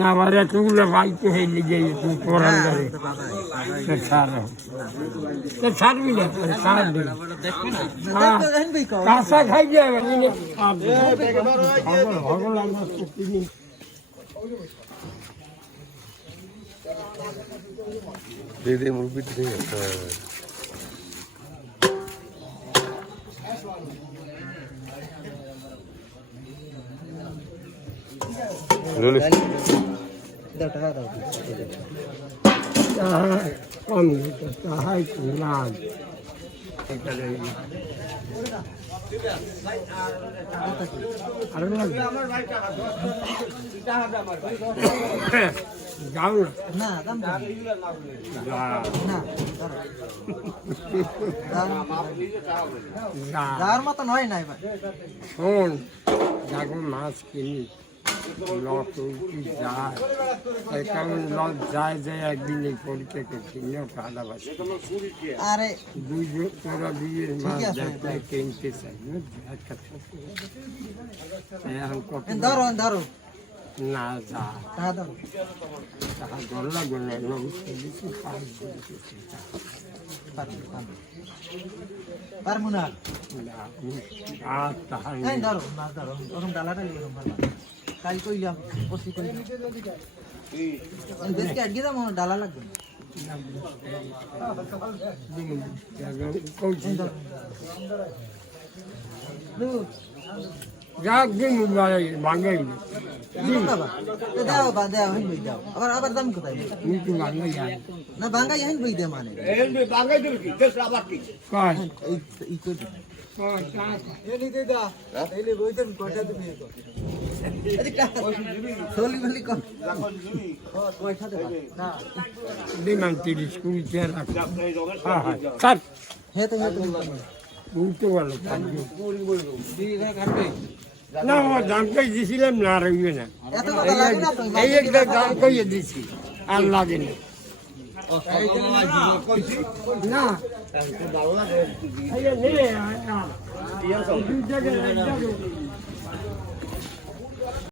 না বাজে তুলে বাইতে হয়ে লিগে পড়ান ধরে ছাড়বি না ছাড়বি কাঁচা খাই যাবে দিদি মুরগি ঠিক আছে কম তাহাই না আরে যাও না দাম যাওয়ার মতো নয় নাই ভাই শোন যখন মাছ কিনি লট যায় কারণ লট যায় যায় একদিন এই পরীক্ষা করছি ভালোবাসি আরে দুই তোরা দিয়ে মাছ দেখতে কিনতে চাই এখন কত ধরো ধরো না যা ধরো তাহা গল লাগবে না পারবো না আর তাহার ধরো না ধরো ওরকম ডালাটা কাল কইলাম বসি কইলাম বেশকে আটকে দাম ডালা লাগবে যাক দিন ভাঙাই বাবা দেওয়া হইন বই দাও আবার আবার দাম কোথায় কিন্তু ভাঙাই যায় না বাঙ্গাই হইন বই দে মানে এই কই বিমান 30-20 চেয়ার স্যার বুঝতে পারলো না আমার দাম কই দিয়েছিলাম না রইবে না এই একটা দাম কইয়ে দিছি আর লাগে না না